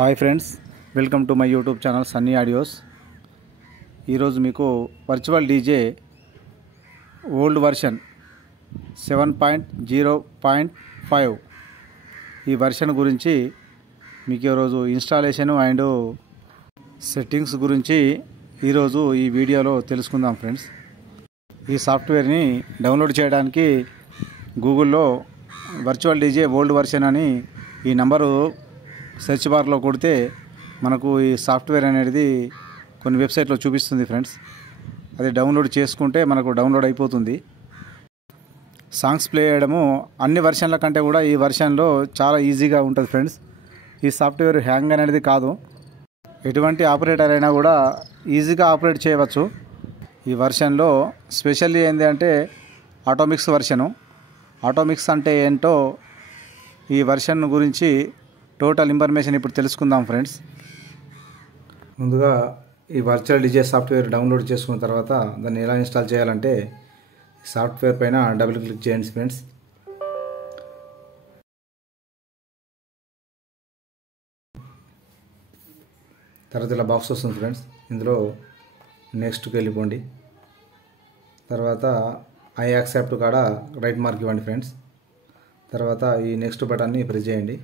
Hi friends, welcome to my YouTube channel Sunny audios. ఈరోజు మీకు virtual DJ old version 7.0.5 ఈ version గురించి మీకు ఈరోజు ఇన్స్టాలేషన్ అండ్ సెట్టింగ్స్ గురించి ఈరోజు ఈ వీడియోలో తెలుసుకుందాం ఫ్రెండ్స్. ఈ సాఫ్ట్వేర్ని డౌన్లోడ్ చేయడానికి గూగుల్లో వర్చువల్ డీజే ఓల్డ్ వర్షన్ అని ఈ నంబరు సెర్చ్ బార్లో కొడితే మనకు ఈ సాఫ్ట్వేర్ అనేది కొన్ని వెబ్సైట్లో చూపిస్తుంది ఫ్రెండ్స్. అది డౌన్లోడ్ చేసుకుంటే మనకు డౌన్లోడ్ అయిపోతుంది. సాంగ్స్ ప్లే చేయడము అన్ని వర్షన్ల కంటే కూడా ఈ వర్షన్లో చాలా ఈజీగా ఉంటుంది ఫ్రెండ్స్. ఈ సాఫ్ట్వేర్ హ్యాంగ్ అనేది కాదు, ఎటువంటి ఆపరేటర్ అయినా కూడా ఈజీగా ఆపరేట్ చేయవచ్చు. ఈ వర్షన్లో స్పెషల్లీ ఏంటి అంటే ఆటోమిక్స్ వర్షను. ఆటోమిక్స్ అంటే ఏంటో ఈ వర్షన్ గురించి టోటల్ ఇన్ఫర్మేషన్ ఇప్పుడు తెలుసుకుందాం ఫ్రెండ్స్. ముందుగా ఈ వర్చువల్ డీజే సాఫ్ట్వేర్ డౌన్లోడ్ చేసుకున్న తర్వాత దాన్ని ఎలా ఇన్స్టాల్ చేయాలంటే సాఫ్ట్వేర్ పైన డబుల్ క్లిక్ చేయండి ఫ్రెండ్స్. తర్వాత ఇలా బాక్స్ వస్తుంది ఫ్రెండ్స్. ఇందులో నెక్స్ట్కి వెళ్ళిపోండి. తర్వాత ఐ యాక్సెప్ట్ కాడ రైట్ మార్క్ ఇవ్వండి ఫ్రెండ్స్. తర్వాత ఈ నెక్స్ట్ బటన్ని ప్రెస్ చేయండి.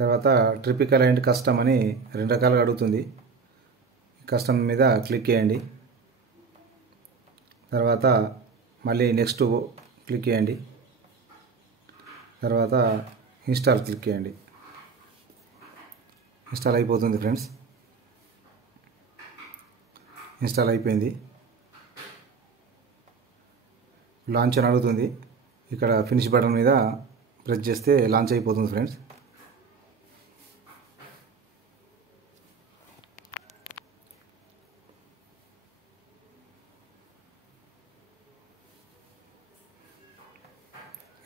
తర్వాత ట్రిపికల్ అండ్ కస్టమ్ అని రెండు రకాలుగా అడుగుతుంది. కస్టమ్ మీద క్లిక్ చేయండి. తర్వాత మళ్ళీ నెక్స్ట్ క్లిక్ చేయండి. తర్వాత ఇన్స్టాల్ క్లిక్ చేయండి. ఇన్స్టాల్ అయిపోతుంది ఫ్రెండ్స్. ఇన్స్టాల్ అయిపోయింది. లాంచ్ అని అడుగుతుంది. ఇక్కడ ఫినిష్ బటన్ మీద ప్రెస్ చేస్తే లాంచ్ అయిపోతుంది ఫ్రెండ్స్.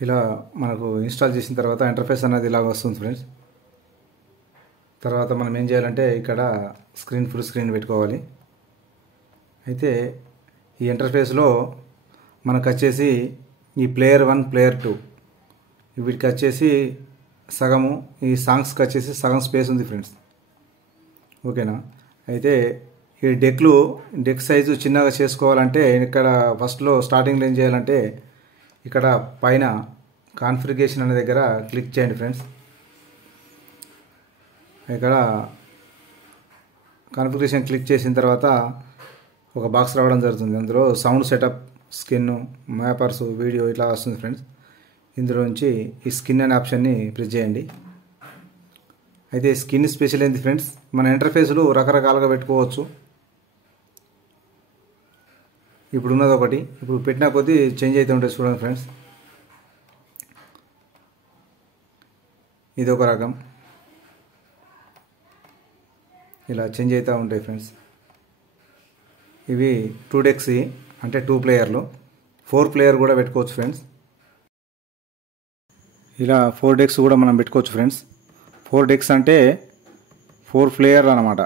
ఇలా మనకు ఇన్స్టాల్ చేసిన తర్వాత ఇంటర్ఫేస్ అనేది ఇలా వస్తుంది ఫ్రెండ్స్. తర్వాత మనం ఏం చేయాలంటే ఇక్కడ ఫుల్ స్క్రీన్ పెట్టుకోవాలి. అయితే ఈ ఇంటర్ఫేస్లో మనకు వచ్చేసి ఈ ప్లేయర్ 1 ప్లేయర్ 2 వీటికి వచ్చేసి సగము, ఈ సాంగ్స్కి వచ్చేసి సగం స్పేస్ ఉంది ఫ్రెండ్స్. ఓకేనా. అయితే ఈ డెక్ సైజు చిన్నగా చేసుకోవాలంటే ఇక్కడ ఫస్ట్లో స్టార్టింగ్లో ఏం చేయాలంటే ఇక్కడ పైన కాన్ఫిగరేషన్ అనే దగ్గర క్లిక్ చేయండి ఫ్రెండ్స్. ఇక్కడ కాన్ఫిగరేషన్ క్లిక్ చేసిన తర్వాత ఒక బాక్స్ రావడం జరుగుతుంది. అందులో సౌండ్ సెటప్, స్కిన్, మ్యాపర్స్, వీడియో ఇట్లా వస్తుంది ఫ్రెండ్స్. ఇందులో నుంచి ఈ స్కిన్ అనే ఆప్షన్ని ప్రెస్ చేయండి. అయితే స్కిన్ స్పెషల్ ఏంటి ఫ్రెండ్స్, మన ఇంటర్ఫేస్లు రకరకాలుగా పెట్టుకోవచ్చు. ఇప్పుడు ఉన్నది ఒకటి, ఇప్పుడు పెట్టిన కొద్దీ చేంజ్ అయితే ఉంటుంది చూడండి ఫ్రెండ్స్. ఇది ఒక రకం, ఇలా చేంజ్ అవుతూ ఉంటాయి ఫ్రెండ్స్. ఇవి 2 డెక్స్ అంటే 2 ప్లేయర్లు, 4 ప్లేయర్ కూడా పెట్టుకోవచ్చు ఫ్రెండ్స్. ఇలా 4 డెక్స్ కూడా మనం పెట్టుకోవచ్చు ఫ్రెండ్స్. 4 డెక్స్ అంటే 4 ప్లేయర్లు అన్నమాట.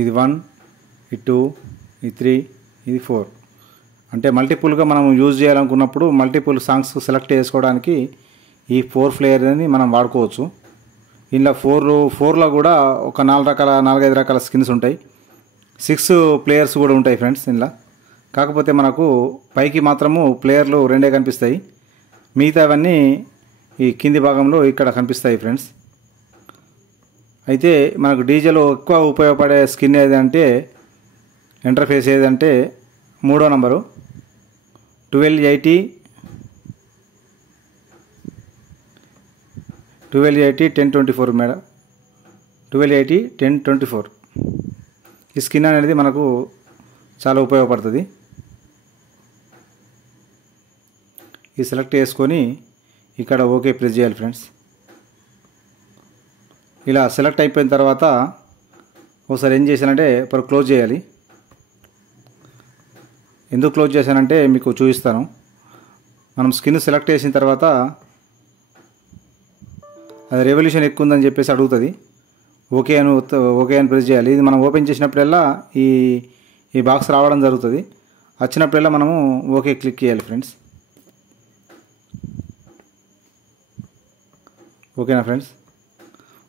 ఇది 1, ఇది 2, ఇది 3, ఇది 4 అంటే మల్టిపుల్గా మనం యూజ్ చేయాలనుకున్నప్పుడు మల్టిపుల్ సాంగ్స్ సెలెక్ట్ చేసుకోవడానికి ఈ 4 ప్లేయర్ని మనం వాడుకోవచ్చు. ఇందులో 4లో కూడా ఒక 4-5 రకాల స్కిన్స్ ఉంటాయి. 6 ప్లేయర్స్ కూడా ఉంటాయి ఫ్రెండ్స్ ఇందులో. కాకపోతే మనకు పైకి మాత్రము ప్లేయర్లు 2 కనిపిస్తాయి, మిగతావన్నీ ఈ కింది భాగంలో ఇక్కడ కనిపిస్తాయి ఫ్రెండ్స్. అయితే మనకు డీజేలో ఎక్కువ ఉపయోగపడే స్కిన్ ఏదంటే ఇంటర్ఫేస్ ఏదంటే 3వ నంబరు 1280-1024 మేడం. 1280-1024 ఈ స్కిన్ అనేది మనకు చాలా ఉపయోగపడుతుంది. ఇది సెలెక్ట్ చేసుకొని ఇక్కడ ఓకే ప్రెస్ చేయాలి ఫ్రెండ్స్. ఇలా సెలెక్ట్ అయిపోయిన తర్వాత ఒకసారి ఏం చేశానంటే క్లోజ్ చేయాలి. ఎందుకు క్లోజ్ చేశానంటే మీకు చూపిస్తాను. మనం స్కిన్ సెలెక్ట్ చేసిన తర్వాత అది రెవల్యూషన్ ఎక్కువ ఉందని చెప్పేసి అడుగుతుంది. ఓకే అని ప్రెస్ చేయాలి. ఇది మనం ఓపెన్ చేసినప్పుడల్లా ఈ బాక్స్ రావడం జరుగుతుంది. వచ్చినప్పుడల్లా మనము ఓకే క్లిక్ చేయాలి ఫ్రెండ్స్. ఓకేనా ఫ్రెండ్స్.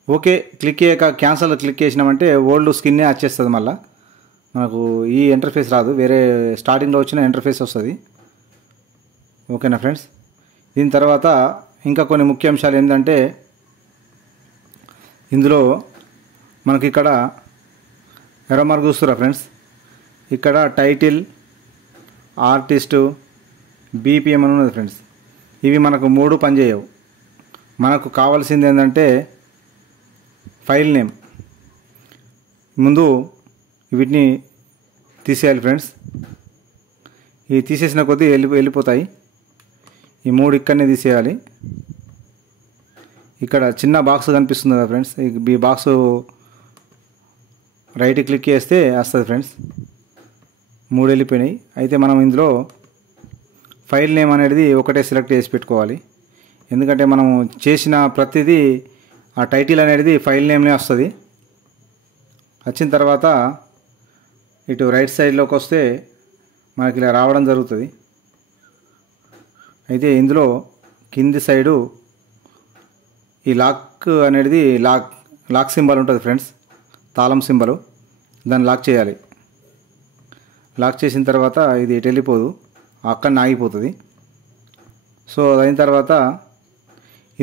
ఓకే క్లిక్ చేయక క్యాన్సల్ క్లిక్ చేసినామంటే ఓల్డ్ స్క్రీన్నే వచ్చేస్తుంది. మళ్ళీ మనకు ఈ ఇంటర్ఫేస్ రాదు, వేరే స్టార్టింగ్లో వచ్చిన ఇంటర్ఫేస్ వస్తుంది. ఓకేనా ఫ్రెండ్స్. దీని తర్వాత ఇంకా కొన్ని ముఖ్యాంశాలు ఏంటంటే, ఇందులో మనకి ఇక్కడ ఎర్ర మార్క్ చూస్తురా ఫ్రెండ్స్, ఇక్కడ టైటిల్, ఆర్టిస్టు, బీపీఎం అని ఉన్నది ఫ్రెండ్స్. ఇవి మనకు 3 పనిచేయవు. మనకు కావాల్సింది ఏంటంటే ఫైల్ నేమ్. ముందు వీటిని తీసేయాలి ఫ్రెండ్స్. ఇవి తీసేసిన కొద్దీ వెళ్ళిపోతాయి. ఈ 3 ఇక్కడనే తీసేయాలి. ఇక్కడ చిన్న బాక్స్ కనిపిస్తుంది కదా ఫ్రెండ్స్, ఈ బాక్స్ రైట్ క్లిక్ చేస్తే వస్తుంది ఫ్రెండ్స్. 3 వెళ్ళిపోయినాయి. అయితే మనం ఇందులో ఫైల్ నేమ్ అనేది ఒకటే సెలెక్ట్ చేసి పెట్టుకోవాలి. ఎందుకంటే మనం చేసిన ప్రతిదీ ఆ టైటిల్ అనేది ఫైల్ నేమ్నే వస్తుంది. వచ్చిన తర్వాత ఇటు రైట్ సైడ్లోకి వస్తే మనకి ఇలా రావడం జరుగుతుంది. అయితే ఇందులో కింది సైడు ఈ లాక్ అనేది లాక్ సింబల్ ఉంటుంది ఫ్రెండ్స్, తాళం సింబలు. దాన్ని లాక్ చేయాలి. లాక్ చేసిన తర్వాత ఇది ఎటు వెళ్ళిపోదు, అక్కడ ఆగిపోతుంది. సో అయిన తర్వాత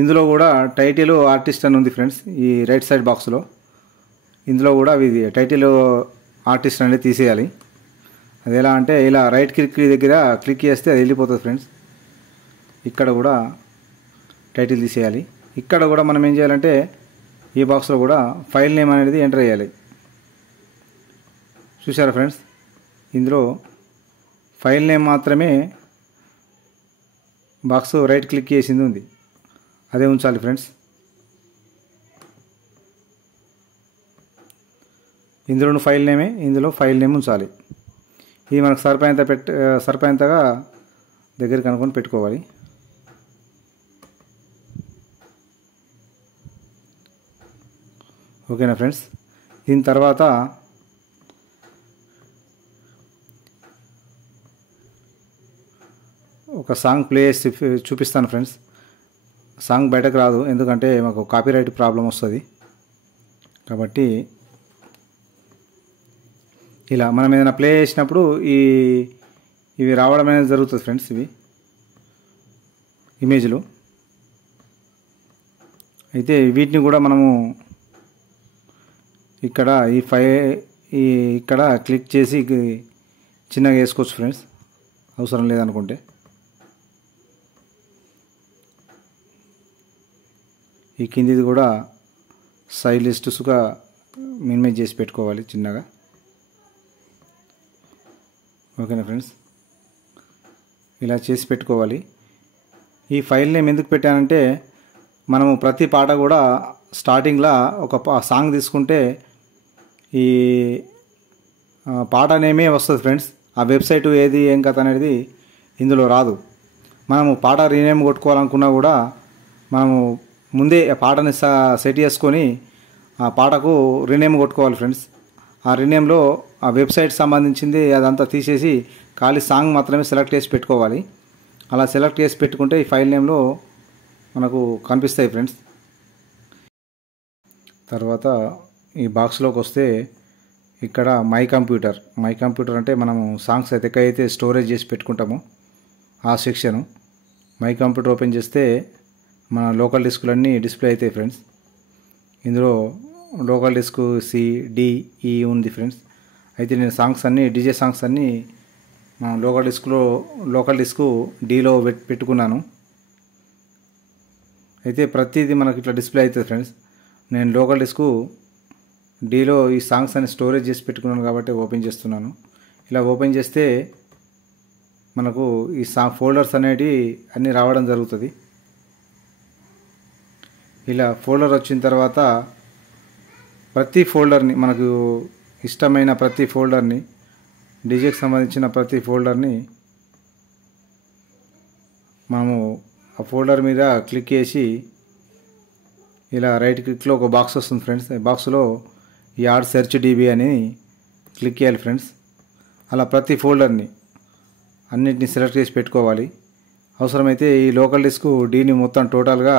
ఇందులో కూడా టైటిల్, ఆర్టిస్ట్ అని ఉంది ఫ్రెండ్స్ ఈ రైట్ సైడ్ బాక్స్లో. ఇందులో కూడా ఇది టైటిల్, ఆర్టిస్ట్ అనేది తీసేయాలి. అది ఎలా అంటే ఇలా రైట్ క్లిక్ దగ్గర క్లిక్ చేస్తే అది వెళ్ళిపోతుంది ఫ్రెండ్స్. ఇక్కడ కూడా టైటిల్ తీసేయాలి. ఇక్కడ కూడా మనం ఏం చేయాలంటే ఈ బాక్స్లో కూడా ఫైల్ నేమ్ అనేది ఎంటర్ చేయాలి. చూసారా ఫ్రెండ్స్, ఇందులో ఫైల్ నేమ్ మాత్రమే బాక్స్ రైట్ క్లిక్ చేసింది ఉంది, అదే ఉంచాలి ఫ్రెండ్స్. ఇందులో ఫైల్ నేమే, ఇందులో ఫైల్ నేమ్ ఉంచాలి. ఇది మనకు సరిపోయేంతగా దగ్గరికి అనుకొని పెట్టుకోవాలి. ఓకేనా ఫ్రెండ్స్. దీని తర్వాత ఒక సాంగ్ ప్లే చేసి చూపిస్తాను ఫ్రెండ్స్. సాంగ్ బయటకు రాదు, ఎందుకంటే మాకు కాపీరైట్ ప్రాబ్లం వస్తుంది. కాబట్టి ఇలా మనం ఏదైనా ప్లే చేసినప్పుడు ఇవి రావడం అనేది జరుగుతుంది ఫ్రెండ్స్. ఇవి ఇమేజ్లు. అయితే వీటిని కూడా మనము ఇక్కడ ఇక్కడ క్లిక్ చేసి చిన్నగా వేసుకోవచ్చు ఫ్రెండ్స్, అవసరం లేదనుకుంటే. ఈ కిందిది కూడా సైడ్ లిస్ట్స్గా మినిమైజ్ చేసి పెట్టుకోవాలి చిన్నగా. ఓకేనా ఫ్రెండ్స్, ఇలా చేసి పెట్టుకోవాలి. ఈ ఫైల్ నేమ్ ఎందుకు పెట్టానంటే, మనము ప్రతి పాట కూడా స్టార్టింగ్లో ఒక సాంగ్ తీసుకుంటే ఈ పాట నేమే వస్తుంది ఫ్రెండ్స్. ఆ వెబ్సైట్ ఏది ఏం కథ అనేది ఇందులో రాదు. మనము పాట రీనేమ్ కొట్టుకోవాలనుకున్నా కూడా మనము ముందే ఆ పాటని సెట్ చేసుకొని ఆ పాటకు రీనేమ్ కొట్టుకోవాలి ఫ్రెండ్స్. ఆ రీనేమ్లో ఆ వెబ్సైట్ సంబంధించింది అదంతా తీసేసి ఖాళీ సాంగ్ మాత్రమే సెలెక్ట్ చేసి పెట్టుకోవాలి. అలా సెలెక్ట్ చేసి పెట్టుకుంటే ఈ ఫైల్ నేమ్లో మనకు కనిపిస్తాయి ఫ్రెండ్స్. తర్వాత ఈ బాక్స్లోకి వస్తే ఇక్కడ మై కంప్యూటర్ అంటే మనము సాంగ్స్ ఎక్కడైతే స్టోరేజ్ చేసి పెట్టుకుంటామో ఆ సెక్షను. మై కంప్యూటర్ ఓపెన్ చేస్తే మన లోకల్ డిస్కులన్నీ డిస్ప్లే అవుతాయి ఫ్రెండ్స్. ఇందులో లోకల్ డిస్క్ సి, డి, ఈ ఉంది ఫ్రెండ్స్. అయితే నేను డీజే సాంగ్స్ అన్నీ మన లోకల్ డిస్క్ డీలో పెట్టుకున్నాను. అయితే ప్రతిదీ మనకి ఇట్లా డిస్ప్లే అవుతుంది ఫ్రెండ్స్. నేను లోకల్ డిస్క్ డీలో ఈ సాంగ్స్ అన్ని స్టోరేజ్ చేసి పెట్టుకున్నాను కాబట్టి ఓపెన్ చేస్తున్నాను. ఇలా ఓపెన్ చేస్తే మనకు ఈ ఫోల్డర్స్ అనేటివి అన్నీ రావడం జరుగుతుంది. ఇలా ఫోల్డర్ వచ్చిన తర్వాత ప్రతి ఫోల్డర్ని, మనకు ఇష్టమైన ప్రతి ఫోల్డర్ని, డీజేకి సంబంధించిన ప్రతి ఫోల్డర్ని మనము ఆ ఫోల్డర్ మీద క్లిక్ చేసి ఇలా రైట్ క్లిక్లో ఒక బాక్స్ వస్తుంది ఫ్రెండ్స్. ఈ బాక్స్లో యాడ్ సెర్చ్ డీబీ అని క్లిక్ చేయాలి ఫ్రెండ్స్. అలా ప్రతి ఫోల్డర్ని అన్నిటిని సెలెక్ట్ చేసి పెట్టుకోవాలి. అవసరమైతే ఈ లోకల్ డిస్క్ డీని మొత్తం టోటల్గా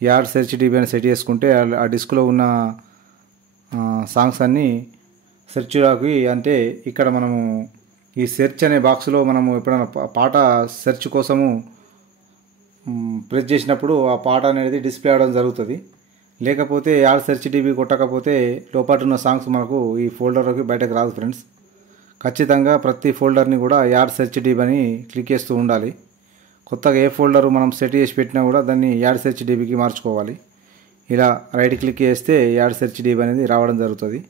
యాడ్ సెర్చ్ డీబీ అని సెట్ చేసుకుంటే ఆ డిస్క్లో ఉన్న సాంగ్స్ అన్నీ సెర్చ్లోకి, అంటే ఇక్కడ మనము ఈ సెర్చ్ అనే బాక్స్లో మనము ఎప్పుడైనా పాట సెర్చ్ కోసము ప్రెస్ చేసినప్పుడు ఆ పాట అనేది డిస్ప్లే అవడం జరుగుతుంది. లేకపోతే యాడ్ సెర్చ్ డీబీ కొట్టకపోతే లోపల ఉన్న సాంగ్స్ మనకు ఈ ఫోల్డర్లోకి బయటకు రాదు ఫ్రెండ్స్. ఖచ్చితంగా ప్రతి ఫోల్డర్ని కూడా యాడ్ సెర్చ్ డీబీ అని క్లిక్ చేస్తూ ఉండాలి. కొత్తగా ఏ ఫోల్డర్ మనం సెట్ చేసి పెట్టినా కూడా దాన్ని యాడ్ సెర్చ్ డీబీకి మార్చుకోవాలి. ఇలా రైట్ క్లిక్ చేస్తే యాడ్ సెర్చ్ డీబీ అనేది రావడం జరుగుతుంది.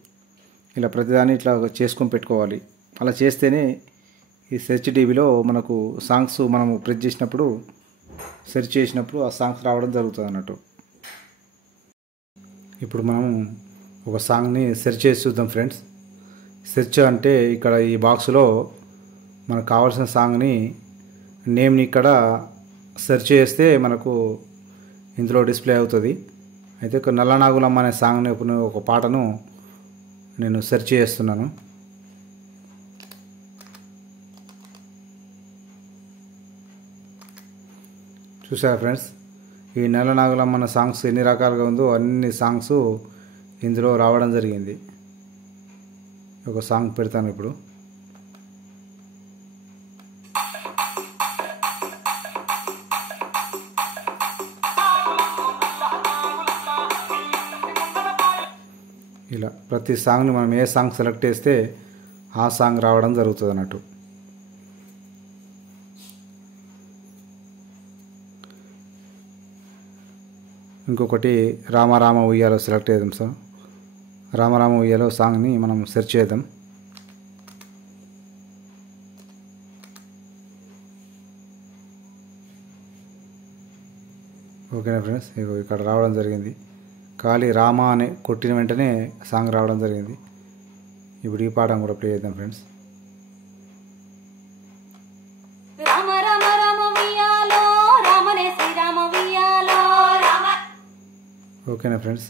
ఇలా ప్రతిదాన్ని ఇట్లా చేసుకొని పెట్టుకోవాలి. అలా చేస్తేనే ఈ సెర్చ్ డీబీలో మనకు సాంగ్స్ మనము ప్రెస్ చేసినప్పుడు సెర్చ్ చేసినప్పుడు ఆ సాంగ్స్ రావడం జరుగుతుంది అన్నట్టు. ఇప్పుడు మనం ఒక సాంగ్ని సెర్చ్ చేసి చూద్దాం ఫ్రెండ్స్. సెర్చ్ అంటే ఇక్కడ ఈ బాక్స్లో మనకు కావాల్సిన సాంగ్ని నేమ్ని ఇక్కడ సెర్చ్ చేస్తే మనకు ఇందులో డిస్ప్లే అవుతుంది. అయితే ఒక నల్లనాగులమ్మ అనే సాంగ్ని ఒక పాటను నేను సెర్చ్ చేస్తున్నాను. చూసారా ఫ్రెండ్స్, ఈ నల్లనాగులమ్మ అన్న సాంగ్స్ ఎన్ని రకాలుగా ఉందో అన్ని సాంగ్స్ ఇందులో రావడం జరిగింది. ఒక సాంగ్ పెడతాను ఇప్పుడు. ఇలా ప్రతి సాంగ్ని మనం ఏ సాంగ్ సెలెక్ట్ చేస్తే ఆ సాంగ్ రావడం జరుగుతుంది అన్నట్టు. ఇంకొకటి రామ ఉయ్యాలో సెలెక్ట్ చేద్దాం సార్. రామ ఉయ్యాలో సాంగ్ని మనం సెర్చ్ చేద్దాం. ఓకేనా ఫ్రెండ్స్, ఇక్కడ రావడం జరిగింది. ఖాళీ రామ అని కొట్టిన వెంటనే సాంగ్ రావడం జరిగింది. ఇప్పుడు ఈ పాఠం కూడా ప్లే చేద్దాం ఫ్రెండ్స్. ఓకేనా ఫ్రెండ్స్,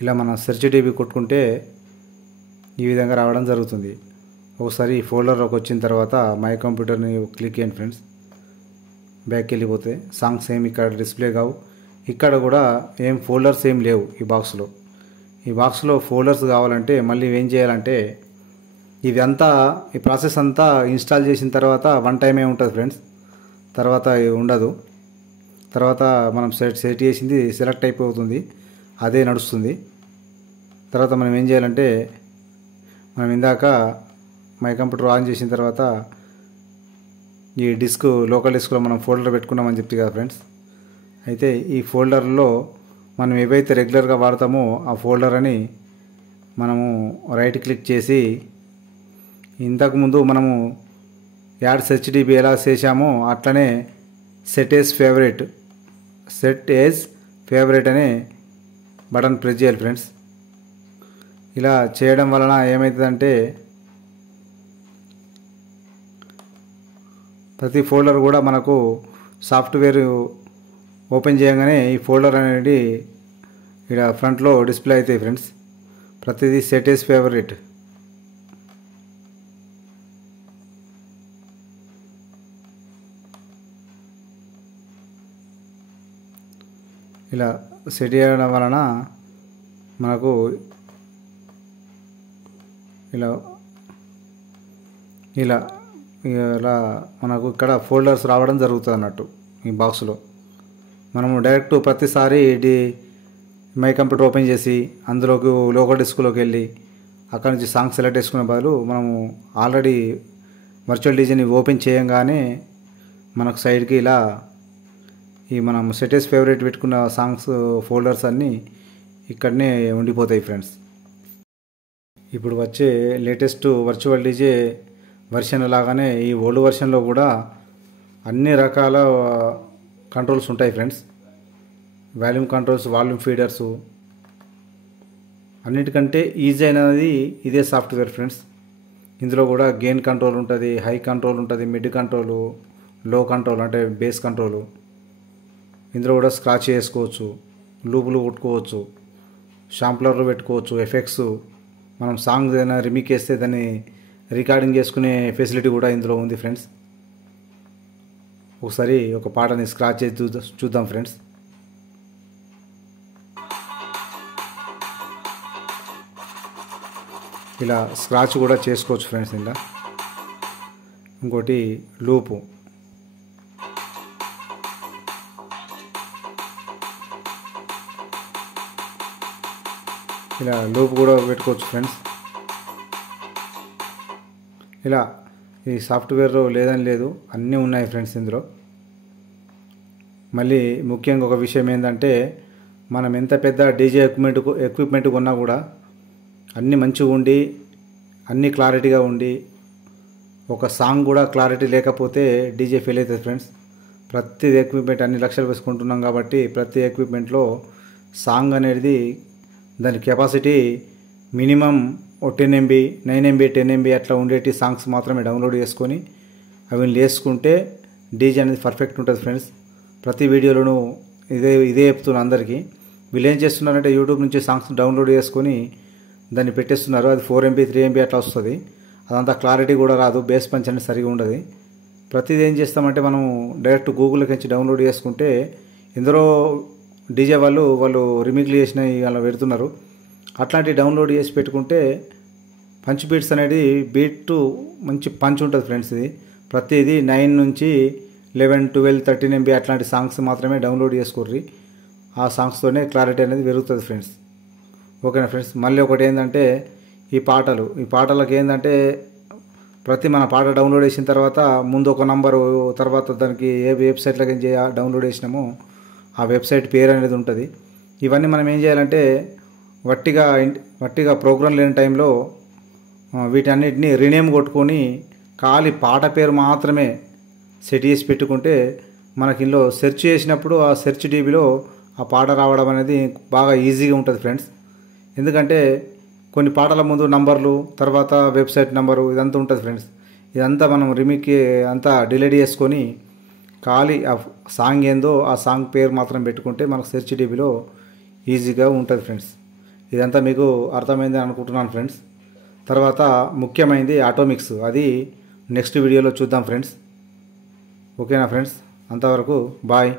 ఇలా మనం సెర్చ్ డీబీ కొట్టుకుంటే ఈ విధంగా రావడం జరుగుతుంది. ఒకసారి ఈ ఫోల్డర్లోకి వచ్చిన తర్వాత మై కంప్యూటర్ని క్లిక్ చేయండి ఫ్రెండ్స్. బ్యాక్కి వెళ్ళిపోతే సాంగ్స్ ఏమి ఇక్కడ డిస్ప్లే కావు. ఇక్కడ కూడా ఏం ఫోల్డర్స్ ఏం లేవు ఈ బాక్స్లో. ఈ బాక్స్లో ఫోల్డర్స్ కావాలంటే మళ్ళీ ఏం చేయాలంటే ఇదంతా ఈ ప్రాసెస్ అంతా ఇన్స్టాల్ చేసిన తర్వాత వన్ టైమే ఉంటుంది ఫ్రెండ్స్, తర్వాత ఉండదు. తర్వాత మనం సెట్ చేసింది సెలెక్ట్ అయిపోతుంది, అదే నడుస్తుంది. తర్వాత మనం ఏం చేయాలంటే మనం ఇందాక మై కంప్యూటర్ ఆన్ చేసిన తర్వాత ఈ లోకల్ డిస్క్లో మనం ఫోల్డర్ పెట్టుకున్నామని చెప్తే కదా ఫ్రెండ్స్. అయితే ఈ ఫోల్డర్లో మనం ఏవైతే రెగ్యులర్గా వాడతామో ఆ ఫోల్డర్ అని మనము రైట్ క్లిక్ చేసి ఇంతకుముందు మనము యాడ్ సెర్చ్ డీబీ ఎలా చేసామో అట్లనే సెట్ ఏజ్ ఫేవరెట్ అనే బటన్ ప్రెస్ చేయాలి ఫ్రెండ్స్. ఇలా చేయడం వలన ఏమవుతుందంటే ప్రతి ఫోల్డర్ కూడా మనకు సాఫ్ట్వేర్ ఓపెన్ చేయగానే ఈ ఫోల్డర్ అనేది ఇక్కడ ఫ్రంట్లో డిస్ప్లే అవుతాయి ఫ్రెండ్స్. ప్రతిదీ సెట్ ఏజ్ ఫేవరెట్. ఇలా సెట్ చేయడం వలన మనకు ఇలా ఇలా ఇలా మనకు ఇక్కడ ఫోల్డర్స్ రావడం జరుగుతుంది అన్నట్టు. ఈ బాక్స్లో మనము డైరెక్ట్ ప్రతిసారి మై కంప్యూటర్ ఓపెన్ చేసి అందులోకి లోకల్ డిస్క్లోకి వెళ్ళి అక్కడ నుంచి సాంగ్ సెలెక్ట్ చేసుకునే బదులు మనము ఆల్రెడీ వర్చువల్ డీజేని ఓపెన్ చేయంగానే మనకు సైడ్కి ఇలా ఈ మనం సెటెస్ ఫేవరెట్ పెట్టుకున్న సాంగ్స్ ఫోల్డర్స్ అన్నీ ఇక్కడనే ఉండిపోతాయి ఫ్రెండ్స్. ఇప్పుడు వచ్చే లేటెస్ట్ వర్చువల్ డీజే వెర్షన్ లాగానే ఈ ఓల్డ్ వెర్షన్లో కూడా అన్ని రకాల కంట్రోల్స్ ఉంటాయి ఫ్రెండ్స్. వాల్యూమ్ కంట్రోల్స్, వాల్యూమ్ ఫీడర్సు, అన్నిటికంటే ఈజీ అయినది ఇదే సాఫ్ట్వేర్ ఫ్రెండ్స్. ఇందులో కూడా గెయిన్ కంట్రోల్ ఉంటుంది, హై కంట్రోల్ ఉంటుంది, మిడ్ కంట్రోలు, లో కంట్రోల్ అంటే బేస్ కంట్రోలు. ఇందులో కూడా స్క్రాచ్ చేసుకోవచ్చు, లూపులు కొట్టుకోవచ్చు, షాంప్లర్లు పెట్టుకోవచ్చు, ఎఫెక్ట్స్. మనం సాంగ్ ఏదైనా రిమిక్ చేస్తే దాన్ని రికార్డింగ్ చేసుకునే ఫెసిలిటీ కూడా ఇందులో ఉంది ఫ్రెండ్స్. ఒకసారి ఒక పాటని స్క్రాచ్ చేసి చూద్దాం ఫ్రెండ్స్. ఇలా స్క్రాచ్ కూడా చేసుకోవచ్చు ఫ్రెండ్స్. ఇలా ఇంకోటి లూపు, ఇలా లూప్ కూడా పెట్టుకోవచ్చు ఫ్రెండ్స్. ఇలా ఈ సాఫ్ట్వేర్లో లేదని లేదు, అన్నీ ఉన్నాయి ఫ్రెండ్స్ ఇందులో. మళ్ళీ ముఖ్యంగా ఒక విషయం ఏంటంటే, మనం ఎంత పెద్ద డీజే ఎక్విప్మెంట్ కొన్నా కూడా అన్నీ మంచిగా ఉండి అన్నీ క్లారిటీగా ఉండి ఒక సాంగ్ కూడా క్లారిటీ లేకపోతే డీజే ఫెయిల్ అవుతుంది ఫ్రెండ్స్. ప్రతి ఎక్విప్మెంట్ అన్ని లక్షలు వేసుకుంటున్నాం కాబట్టి ప్రతి ఎక్విప్మెంట్లో సాంగ్ అనేది దాని capacity minimum 10 MB 9 MB 10 MB అట్లా ఉండేటి సాంగ్స్ మాత్రమే డౌన్లోడ్ చేసుకొని అవి వేసుకుంటే డీజే అనేది పర్ఫెక్ట్ ఉంటుంది ఫ్రెండ్స్. ప్రతి వీడియోలోనూ ఇదే చెప్తున్నా అందరికీ. వీళ్ళు ఏం చేస్తున్నారంటే యూట్యూబ్ నుంచి సాంగ్స్ డౌన్లోడ్ చేసుకొని దాన్ని పెట్టేస్తున్నారు. అది 4 MB 3 MB అట్లా వస్తుంది. అదంతా క్లారిటీ కూడా రాదు, బేస్ పంచ్ అనేది సరిగా ఉండదు. ప్రతిదీ ఏం చేస్తామంటే మనం డైరెక్ట్ గూగుల్కి నుంచి డౌన్లోడ్ చేసుకుంటే ఇందులో డీజే వాళ్ళు రిమిక్లు చేసినవి అలా పెడుతున్నారు. అట్లాంటివి డౌన్లోడ్ చేసి పెట్టుకుంటే పంచ్ బీట్స్ అనేది బీట్ మంచి పంచ్ ఉంటుంది ఫ్రెండ్స్. ఇది ప్రతిదీ 9 నుంచి 11 12 13 MB అట్లాంటి సాంగ్స్ మాత్రమే డౌన్లోడ్ చేసుకోర్రి. ఆ సాంగ్స్తోనే క్లారిటీ అనేది పెరుగుతుంది ఫ్రెండ్స్. ఓకేనా ఫ్రెండ్స్. మళ్ళీ ఒకటి ఏంటంటే ఈ పాటలకు ఏంటంటే ప్రతి మన పాట డౌన్లోడ్ చేసిన తర్వాత ముందు ఒక నంబరు, తర్వాత దానికి ఏ వెబ్సైట్లోకి డౌన్లోడ్ చేసినామో ఆ వెబ్సైట్ పేరు అనేది ఉంటుంది. ఇవన్నీ మనం ఏం చేయాలంటే వట్టిగా ప్రోగ్రామ్ లేని టైంలో వీటన్నిటిని రీనేమ్ కొట్టుకొని ఖాళీ పాట పేరు మాత్రమే సెట్ చేసి పెట్టుకుంటే మనకి ఇందులో సెర్చ్ చేసినప్పుడు ఆ సెర్చ్ డీబీలో ఆ పాట రావడం అనేది బాగా ఈజీగా ఉంటుంది ఫ్రెండ్స్. ఎందుకంటే కొన్ని పాటల ముందు నంబర్లు, తర్వాత వెబ్సైట్ నంబరు ఇదంతా ఉంటుంది ఫ్రెండ్స్. ఇదంతా మనం రిమిక్కి అంతా డిలీట్ చేసుకొని ఖాళీ ఆ సాంగ్ ఏందో ఆ సాంగ్ పేరు మాత్రం పెట్టుకుంటే మనకు సెర్చ్ డీబీలో ఈజీగా ఉంటుంది ఫ్రెండ్స్. ఇదంతా మీకు అర్థమైందని అనుకుంటున్నాను ఫ్రెండ్స్. తర్వాత ముఖ్యమైనది ఆటోమిక్స్, అది నెక్స్ట్ వీడియోలో చూద్దాం ఫ్రెండ్స్. ఓకేనా ఫ్రెండ్స్, అంతవరకు బాయ్.